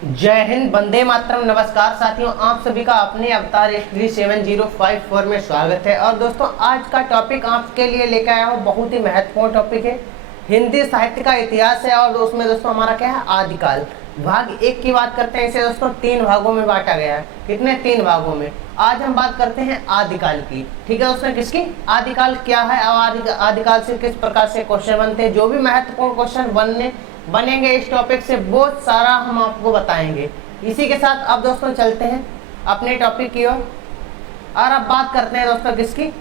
जय हिंद, वंदे मातरम। नमस्कार साथियों, आप सभी का अपने अवतार S37054 में स्वागत है। और दोस्तों, आज का टॉपिक आपके लिए लेकर आया हूँ, बहुत ही महत्वपूर्ण टॉपिक है। हिंदी साहित्य का इतिहास है और उसमें दोस्तों हमारा क्या है, आदिकाल। भाग 1 की बात करते हैं। इसे दोस्तों 3 भागों में बांटा गया है। कितने? 3 भागों में। आज हम बात करते हैं आदिकाल की। ठीक है, उसमें किसकी? आदिकाल क्या है और आदिकाल से किस प्रकार से क्वेश्चन बनते हैं। जो भी महत्वपूर्ण क्वेश्चन बनेंगे इस टॉपिक से, बहुत सारा हम आपको बताएंगे। इसी के साथ अब दोस्तों चलते हैं अपने टॉपिक की ओर। और अब बात करते हैं दोस्तों किसकी?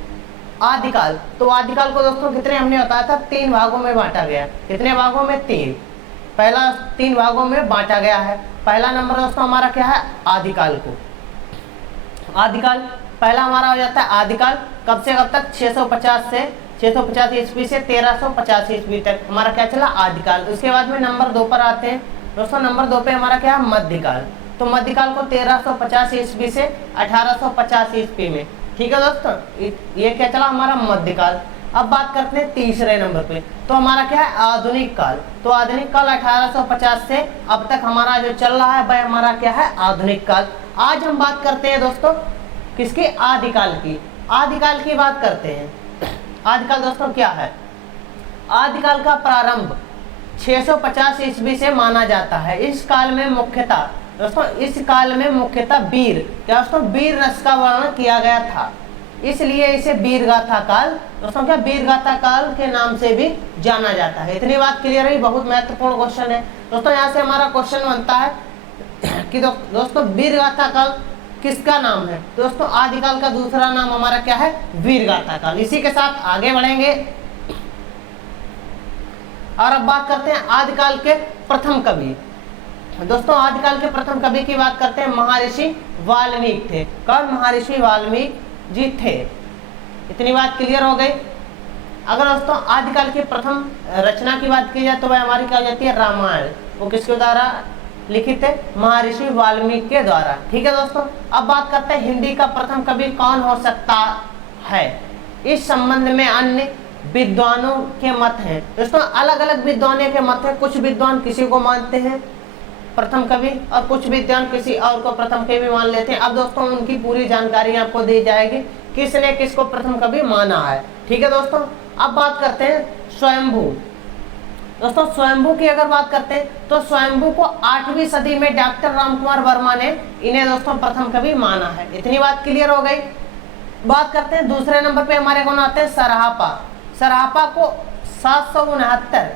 आदिकाल। तो आदिकाल को दोस्तों कितने हमने बताया था, 3 भागों में बांटा गया। कितने भागों में? 3। पहला 3 भागों में बांटा गया है। पहला नंबर दोस्तों हमारा क्या है, आदिकाल को। आदिकाल पहला हमारा हो जाता है आदिकाल कब से कब तक? 650 ईस्वी से 1350 ईस्वी तक हमारा क्या चला, आदिकाल। उसके बाद में नंबर 2 पर आते हैं दोस्तों। नंबर 2 पे हमारा क्या है, मध्यकाल। तो मध्यकाल को 1350 ईस्वी से 1850 ईस्वी में। ठीक है दोस्तों, ये क्या चला हमारा, मध्यकाल। अब बात करते हैं तीसरे नंबर पे, तो हमारा क्या है, आधुनिक काल। तो आधुनिक काल 1850 से अब तक हमारा जो चल रहा है वह हमारा क्या है, आधुनिक काल। आज हम बात करते हैं दोस्तों किसकी? आदिकाल की। आदिकाल की बात करते हैं। आदिकाल दोस्तों क्या है? आदिकाल का प्रारंभ 650 ईस्वी से माना जाता है। इस काल में मुख्यतः वीर, क्या दोस्तों, वीर रस का वर्णन किया गया था। इसलिए इसे वीर गाथा काल दोस्तों, क्या वीर गाथा काल के नाम से भी जाना जाता है। इतनी बात क्लियर है? बहुत महत्वपूर्ण क्वेश्चन है दोस्तों। यहाँ से हमारा क्वेश्चन बनता है कि दोस्तों वीर गाथा काल किसका नाम है? दोस्तों आदिकाल का दूसरा नाम हमारा क्या है, वीर गाथा काल। इसी के साथ आगे बढ़ेंगे और अब बात करते हैं आदिकाल के प्रथम कवि। दोस्तों आदिकाल के प्रथम कवि की बात करते हैं, महर्षि वाल्मीकि थे। कौन? महर्षि वाल्मीकि जी थे। इतनी बात क्लियर हो गई। अगर दोस्तों आदिकाल की प्रथम रचना की बात की जाए तो वह हमारी क्या हो जाती है, रामायण। वो किसके द्वारा लिखित है? महर्षि वाल्मीकि के द्वारा। ठीक है दोस्तों, अब बात करते हैं हिंदी का प्रथम कवि कौन हो सकता है। इस संबंध में अन्य विद्वानों के मत हैं दोस्तों। अलग अलग विद्वानों के मत हैं। कुछ विद्वान किसी को मानते हैं प्रथम कवि और कुछ विद्वान किसी और को प्रथम कवि मान लेते हैं। अब दोस्तों उनकी पूरी जानकारी आपको दी जाएगी, किसने किसको प्रथम कवि माना है। ठीक है दोस्तों, अब बात करते हैं स्वयंभू। दोस्तों स्वयंभू की अगर बात करते हैं तो स्वयंभू को 8वीं सदी में डॉक्टर रामकुमार वर्मा ने इन्हें दोस्तों प्रथम कवि माना है। इतनी बात क्लियर हो गई। बात करते हैं दूसरे नंबर पे हमारे कौन आते हैं, सराहपा। सराहपा को 769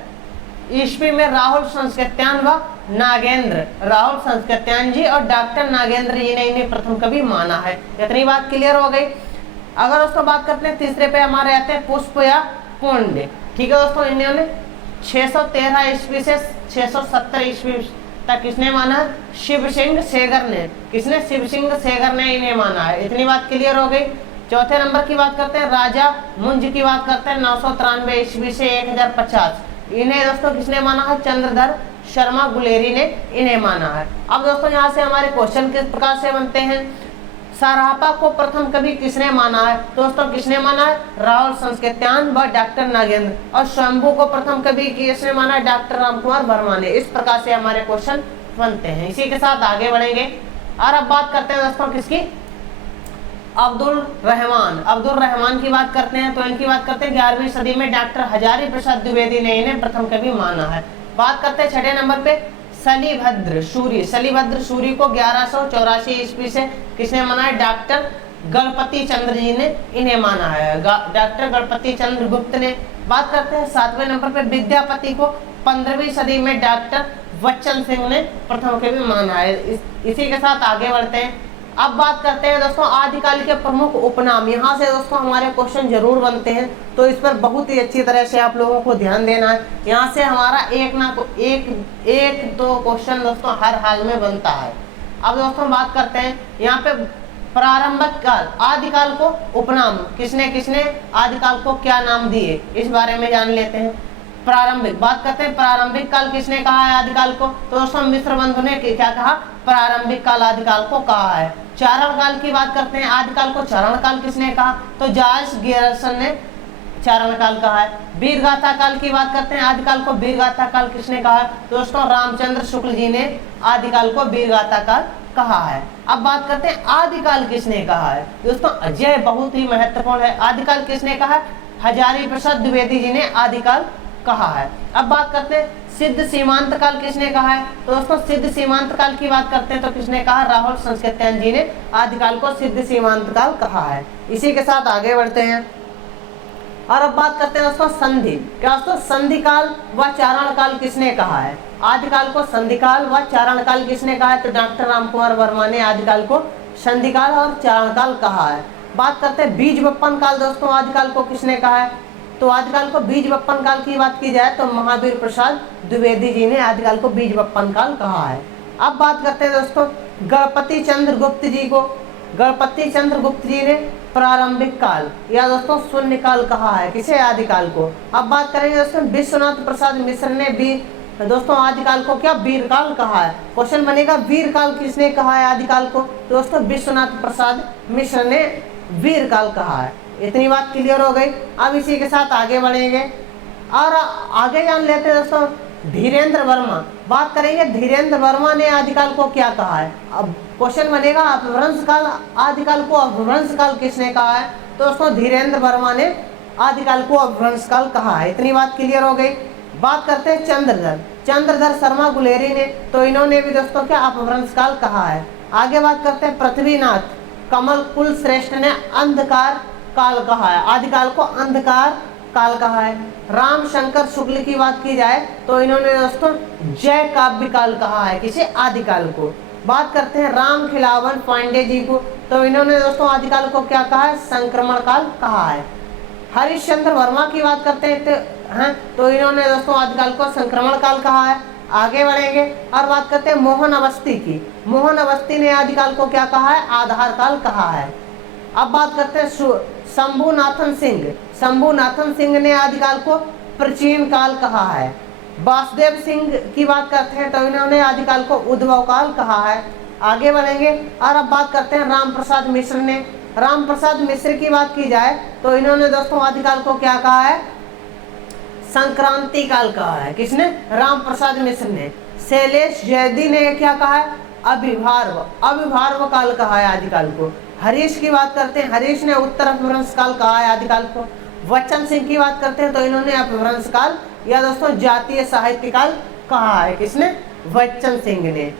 ईस्वी में राहुल संस्कृत्यान जी और डॉक्टर नागेंद्र जी ने इन्हें प्रथम कवि माना है। इतनी बात क्लियर हो गई। अगर दोस्तों बात करते हैं तीसरे पे हमारे आते हैं पुष्प या पुण्य। ठीक है दोस्तों, इन्होंने 613 ईस्वी से 670 ईस्वी तक किसने माना है, शिव सिंह सेगर ने। किसने? शिव सिंह सेगर ने इन्हें माना है। इतनी बात क्लियर हो गई। चौथे नंबर की बात करते हैं राजा मुंज की बात करते हैं, 993 ईस्वी से 1050। इन्हें दोस्तों किसने माना है, चंद्रधर शर्मा गुलेरी ने इन्हें माना है। अब दोस्तों यहाँ से हमारे क्वेश्चन किस प्रकार से बनते हैं, सराहपा को प्रथम कवि किसने माना है? दोस्तों किसने माना है, राहुल संस्कृत्यान व डॉक्टर नागेंद्र। और स्वयंभू को प्रथम कवि किसने माना है, डॉक्टर रामकुमार वर्मा ने। इस प्रकार से हमारे क्वेश्चन बनते हैं। इसी के साथ आगे बढ़ेंगे और अब बात करते हैं दोस्तों किसकी, अब्दुल रहमान की बात करते हैं। तो इनकी बात करते हैं 11वीं सदी में डॉक्टर हजारी प्रसाद द्विवेदी ने इन्हें प्रथम कवि माना है। बात करते हैं छठे नंबर पे शलिभद्र सूरी को 1184 ईस्वी से किसने माना है, डॉक्टर गणपति चंद्र जी ने इन्हें माना है, डॉक्टर गणपति चंद्र गुप्त ने। बात करते हैं 7वें नंबर पे विद्यापति को 15वीं सदी में डॉक्टर बच्चन सिंह ने प्रथम कवि माना है। इसी के साथ आगे बढ़ते हैं। अब बात करते हैं दोस्तों आदिकाल के प्रमुख उपनाम। यहाँ से दोस्तों हमारे क्वेश्चन जरूर बनते हैं, तो इस पर बहुत ही अच्छी तरह से आप लोगों को ध्यान देना है। यहाँ से हमारा एक दो क्वेश्चन दोस्तों हर हाल में बनता है। अब दोस्तों बात करते हैं यहाँ पे प्रारंभिक काल, आदिकाल को उपनाम किसने किसने आदिकाल को क्या नाम दिए, इस बारे में जान लेते हैं। प्रारंभिक बात करते हैं, प्रारंभिक काल किसने कहा है आदिकाल को? तो दोस्तों मिश्र बंधु ने क्या कहा, प्रारंभिक काल आदिकाल को कहा है। चारण काल की बात करते हैं, आदिकाल को चारण काल किसने कहा? तो जॉर्ज गैरिसन ने चारण काल कहा है। वीर गाथा काल की बात करते हैं, आदिकाल को वीर गाथा काल किसने कहा है? दोस्तों रामचंद्र शुक्ल जी ने आदिकाल को वीर गाथा काल कहा है। अब बात करते हैं आदिकाल किसने कहा है? दोस्तों यह बहुत ही महत्वपूर्ण है। आदिकाल किसने कहा है? हजारी प्रसाद द्विवेदी जी ने आदिकाल कहा है। अब बात करते हैं सिद्ध सीमांत काल किसने कहा है? तो दोस्तों सिद्ध सीमांत काल की बात करते हैं तो किसने कहा? राहुल संस्कृत्यायन जी ने आदिकाल को सिद्ध सीमांत काल कहा है। इसी के साथ आगे बढ़ते हैं और अब बात करते हैं दोस्तों संधि। क्या दोस्तों संधि काल व चारण काल किसने कहा है? आदिकाल को संधि काल व चारण काल किसने कहा है? तो डॉक्टर रामकुमार वर्मा ने आदिकाल को संधि काल और चारण काल कहा है। बात करते हैं बीज बप्पन काल। दोस्तों आदिकाल को किसने कहा है? तो आदिकाल को बीज बप्पन काल की बात की जाए तो महावीर प्रसाद द्विवेदी जी ने आदिकाल को बीज बप्पन काल कहा है। अब बात करते हैं दोस्तों गणपति चंद्र गुप्त जी को। गणपति चंद्र गुप्त जी ने प्रारंभिक काल या दोस्तों शून्य काल कहा है। किसे? आदिकाल को। अब बात करेंगे दोस्तों विश्वनाथ प्रसाद मिश्र ने भी दोस्तों आदिकाल को क्या? वीर काल कहा है। क्वेश्चन बनेगा वीर काल किसने कहा है आदिकाल को? दोस्तों विश्वनाथ प्रसाद मिश्र ने वीर काल कहा है। इतनी बात क्लियर हो गई। अब इसी के साथ आगे बढ़ेंगे और आगे जान लेते हैं दोस्तों धीरेन्द्र वर्मा। बात करेंगे धीरेन्द्र वर्मा ने आदिकाल को क्या कहा है। अब क्वेश्चन बनेगा अपभ्रंश काल, आदिकाल को अपभ्रंश काल किसने कहा है? तो दोस्तों धीरेन्द्र वर्मा ने आदिकाल को अपभ्रंश काल कहा है। इतनी बात क्लियर हो गई। बात करते हैं चंद्रधर शर्मा गुलेरी ने, तो इन्होंने भी दोस्तों क्या? अपभ्रंश काल कहा है। आगे बात करते हैं पृथ्वीनाथ कमल कुल श्रेष्ठ ने अंधकार काल कहा है। आदिकाल को अंधकार काल कहा है। राम शंकर शुक्ल की बात की जाए तो इन्होंने दोस्तों जय काव्य काल कहा है। किसे? आदिकाल को। बात करते हैं राम खिलावन पांडे जी को, तो इन्होंने दोस्तों आदिकाल को क्या कहा है? संक्रमण काल कहा है। हरिश्चंद्र वर्मा की बात करते हैं तो इन्होंने दोस्तों आदिकाल को संक्रमण काल कहा है। आगे बढ़ेंगे और बात करते हैं मोहन अवस्थी की। मोहन अवस्थी ने आदिकाल को क्या कहा है? आधार काल कहा है। अब बात करते हैं शंभुनाथन सिंह। शंभुनाथन सिंह ने आदिकाल को प्राचीन काल कहा है। वासुदेव सिंह की बात करते हैं तो इन्होंने आदिकाल को उद्भव काल कहा है। आगे बढ़ेंगे और अब बात करते हैं राम प्रसाद मिश्र ने। राम प्रसाद मिश्र की बात की जाए तो इन्होंने दोस्तों आदिकाल को क्या कहा है? संक्रांति काल कहा है। किसने? राम प्रसाद मिश्र ने। शैलेश जैदी ने क्या कहा है? अभिभार्व काल कहा है आदिकाल को। हरीश की बात करते हैं, हरीश ने उत्तर अपभ्रंश काल कहा है आदिकाल को। वचन सिंह की बात करते हैं तो इन्होंने अपभ्रंश काल या दोस्तों जातीय साहित्य काल कहा है। किसने? वचन सिंह ने।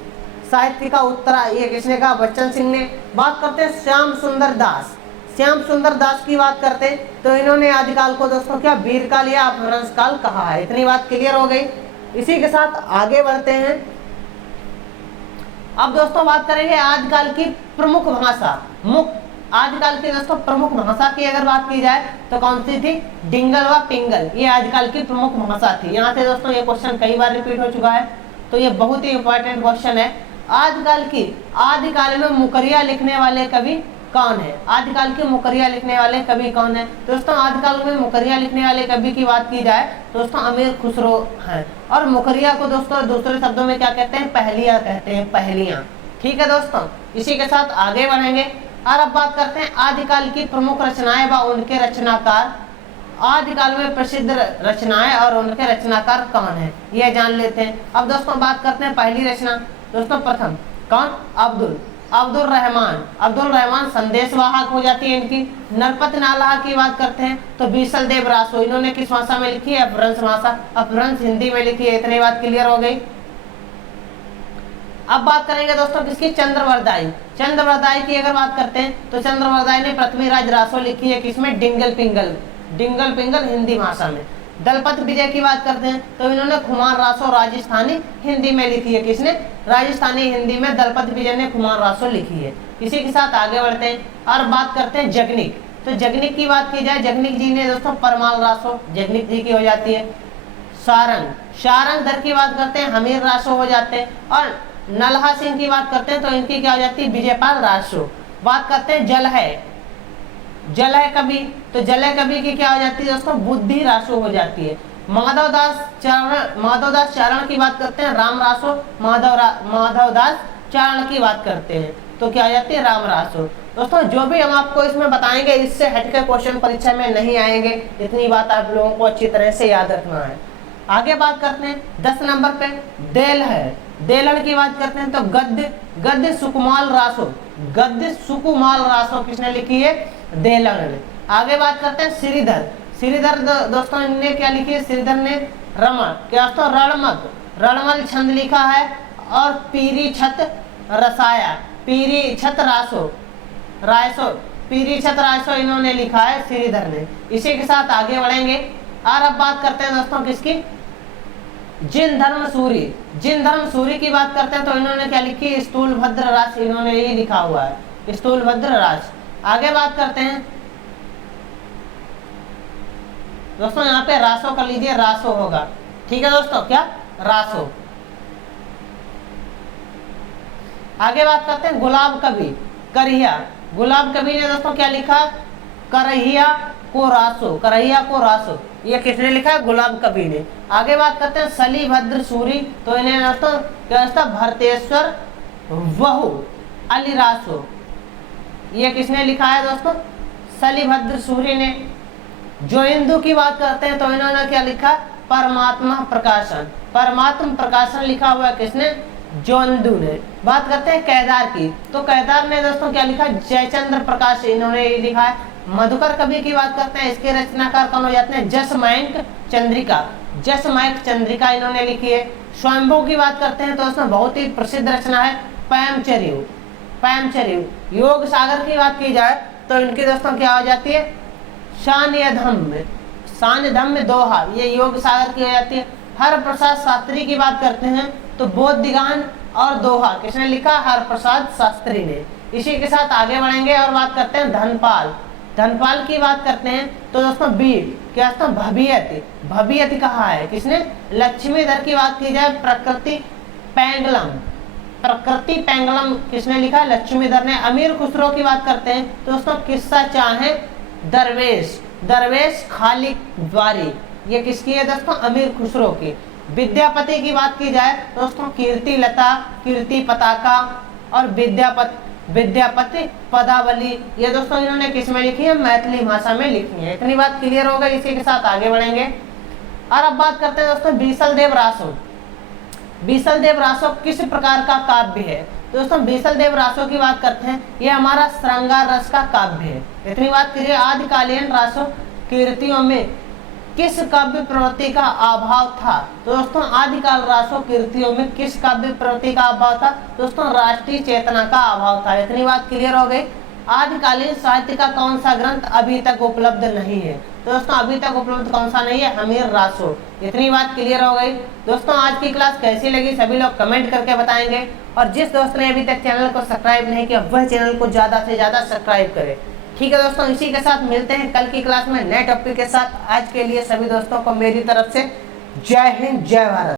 साहित्य का उत्तरा ये किसने कहा? वचन सिंह ने। बात करते हैं श्याम सुंदर दास। श्याम सुंदर दास की बात करते हैं तो इन्होंने आदिकाल को दोस्तों क्या? वीर काल या अपभ्रंश काल कहा है। इतनी बात क्लियर हो गई। इसी के साथ आगे बढ़ते हैं। अब दोस्तों बात करेंगे आदिकाल की प्रमुख भाषा। आदिकाल की दोस्तों प्रमुख भाषा की अगर बात की जाए तो कौन सी थी? डिंगल व पिंगल। ये आदिकाल की प्रमुख भाषा थी। यहाँ से दोस्तों ये क्वेश्चन कई बार रिपीट हो चुका है तो ये बहुत ही इंपॉर्टेंट क्वेश्चन है। आदिकाल में मुकरिया लिखने वाले कवि कौन है? आदिकाल के मुकरिया लिखने वाले कवि कौन है? दोस्तों आदिकाल में मुकरिया लिखने वाले कवि की बात की जाए दोस्तों अमीर खुसरो हैं। और मुकरिया को दोस्तों दूसरे शब्दों में क्या कहते हैं? पहेलियां कहते हैं, पहेलियां। ठीक है दोस्तों, इसी के साथ आगे बढ़ेंगे और अब बात करते हैं आदिकाल की प्रमुख रचनाएं व उनके रचनाकार। आदिकाल में प्रसिद्ध रचनाएं और उनके रचनाकार कौन है ये जान लेते हैं। अब दोस्तों बात करते हैं पहली रचना। दोस्तों प्रथम कौन? अब्दुल रहमान संदेश वाहक हो जाती है इनकी। नरपत नालाहा की बात करते हैं तो बीसल देव रासो। इन्होंने किस भाषा में लिखी है? अपभ्रंश भाषा, अपभ्रंश हिंदी में लिखी है। इतनी बात क्लियर हो गई। अब बात करेंगे दोस्तों किसकी? चंद्रवरदाई की अगर बात करते हैं तो चंद्रवरदाई ने पृथ्वीराज रासो लिखी है। किसमें? डिंगल पिंगल हिंदी भाषा में। दलपत विजय की बात करते हैं तो इन्होंने खुमान रासो राजस्थानी हिंदी में लिखी है। किसने? राजस्थानी हिंदी में दलपत विजय ने खुमान रासो लिखी है। इसी के साथ आगे बढ़ते हैं और बात करते हैं जगनिक। तो जगनिक की बात की जाए, जगनिक जी ने दोस्तों परमाल रासो जगनिक जी की हो जाती है। सारंग दर की बात करते हैं हमीर रासो हो जाते हैं। और नल्हा सिंह की बात करते हैं तो इनकी क्या हो जाती है? विजयपाल रासो। बात करते हैं जल है कवि, तो जल है कवि की क्या हो जाती है दोस्तों? बुद्धि रासो हो जाती है। माधवदास चारण की बात करते हैं राम रासो, माधवदास चारण की बात करते हैं तो क्या आ जाती है राम रासो। दोस्तों जो भी हम आपको इसमें बताएंगे इससे हटकर क्वेश्चन परीक्षा में नहीं आएंगे, इतनी बात आप लोगों को अच्छी तरह से याद रखना है। आगे बात करते हैं 10 नंबर पे देल है, देलड़ की बात करते हैं तो गद्य, गद्य सुकुमाल रासो, गद्य सुकुमाल रासो किसने लिखी है? देलड़ ने। आगे बात करते हैं श्रीधर, श्रीधर दोस्तों इनने क्या लिखी है? श्रीधर ने रमण क्या दोस्तों रणमत, रणमल छंद लिखा है और पीरी छत रसाया, पीरी छत रासो, रायसो, पीरी छत रायसो इन्होंने लिखा है श्रीधर ने। इसी के साथ आगे बढ़ेंगे और अब बात करते हैं दोस्तों किसकी? जिन धर्म सूरी, जिन धर्म सूरी की बात करते हैं तो इन्होंने क्या लिखी? स्थूलभद्र रास, इन्होंने यही लिखा हुआ है स्थूलभद्र रास। आगे बात करते हैं दोस्तों यहाँ पे रासो कर लीजिए, रासो होगा, ठीक है दोस्तों, क्या रासो। आगे बात करते हैं गुलाब कवि, करहिया, गुलाब कवि ने दोस्तों क्या लिखा? करहिया को रासो, करहिया को रासो, ये किसने लिखा है? गुलाब कवि ने। आगे बात करते हैं सलीभद्र सूरी, तो इन्हें दोस्तों क्या था? भरतेश्वर वहु अलिरासो, ये किसने लिखा है दोस्तों? सलीभद्र सूरी ने। जो हिंदू की बात करते हैं तो इन्होंने क्या लिखा? परमात्मा प्रकाशन, परमात्मा प्रकाशन लिखा हुआ है किसने? जोंदू ने। बात करते हैं केदार की, तो केदार ने दोस्तों क्या लिखा? जयचंद्र प्रकाश, इन्होंने ये लिखा है। मधुकर कवि की बात करते हैं, इसके रचनाकार कौन हो जाते हैं? जसमयंक चंद्रिका, जसमयंक चंद्रिका इन्होंने लिखी है। स्वयंभू की बात करते हैं तो उसमें बहुत ही प्रसिद्ध रचना है पैमचर्यु, पैमचर्यु। योग सागर की बात की जाए तो इनकी दोस्तों क्या हो जाती है? शान्यधम्म, शान्यधम्म दोहा, ये योग सागर की हो जाती है। हर प्रसाद शास्त्री की बात करते हैं तो बोधगान और दोहा किसने लिखा? हर प्रसाद शास्त्री ने। इसी के साथ आगे बढ़ेंगे और बात करते हैं धनपाल, धनपाल की बात करते हैं तो दोस्तों बीर क्या दोस्तों? भवियति, भवियति कहा है किसने? लक्ष्मीधर की बात की जाए प्रकृति पैंगलम, प्रकृति पैंगलम किसने लिखा? लक्ष्मीधर ने। अमीर खुसरो की बात करते हैं तो दोस्तों किस्सा चाहे दरवेश, दरवेश खालिक द्वारी, ये किसकी है दोस्तों? अमीर खुसरो की। विद्यापति की बात की जाए दोस्तों कीर्ति लता, कीर्ति पताका और विद्यापति पदावली, ये दोस्तों इन्होंने किस में लिखी है? मैथिली भाषा में लिखी है। इतनी बात क्लियर हो गई। इसी के साथ आगे बढ़ेंगे और अब बात करते हैं दोस्तों बीसल देव रासो, बीसल देव रासो किस प्रकार का काव्य है? दोस्तों बीसल देव रासो की बात करते हैं, ये हमारा श्रृंगार रस का काव्य है। इतनी बात करिए। आदिकालीन रासो कीर्तियों में किस काव्य प्रवृत्ति का अभाव था? तो दोस्तों आदिकाल रासो कीर्तियों में किस काव्य प्रवृत्ति का अभाव था? दोस्तों राष्ट्रीय चेतना का अभाव था। इतनी बात क्लियर हो गई। आदिकालीन साहित्य का कौन सा ग्रंथ अभी तक उपलब्ध नहीं है? तो दोस्तों अभी तक उपलब्ध कौन सा नहीं है? अमीर रासो। इतनी बात क्लियर हो गई। दोस्तों आज की क्लास कैसी लगी सभी लोग कमेंट करके बताएंगे, और जिस दोस्त ने अभी तक चैनल को सब्सक्राइब नहीं किया वह चैनल को ज्यादा से ज्यादा सब्सक्राइब करे, ठीक है दोस्तों। इसी के साथ मिलते हैं कल की क्लास में नए टॉपिक के साथ। आज के लिए सभी दोस्तों को मेरी तरफ से जय हिंद, जय भारत।